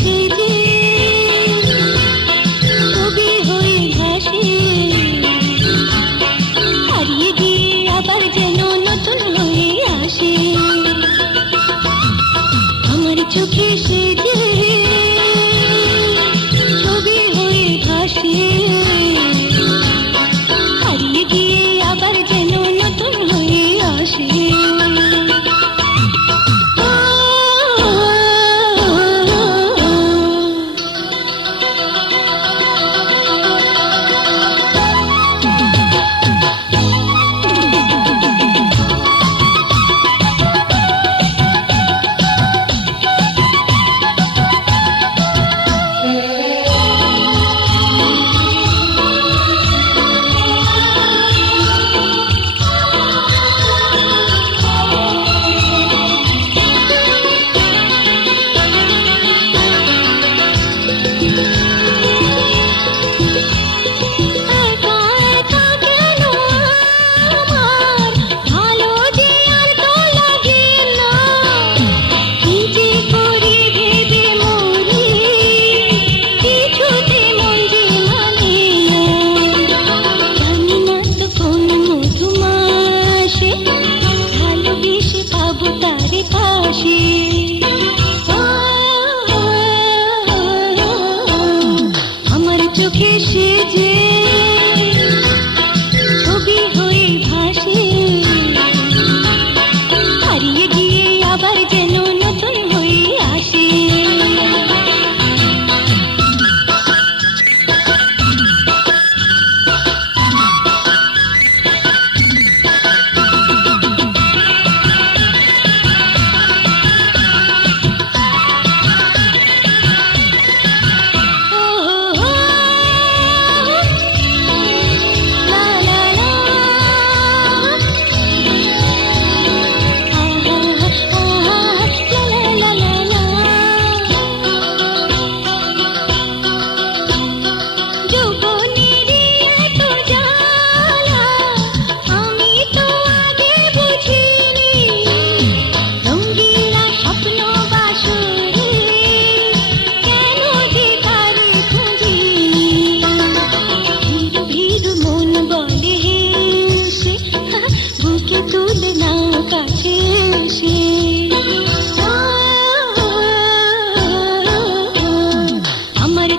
ही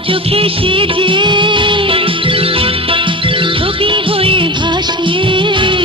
চোখে সে যে ছবি হয়ে ভাসে।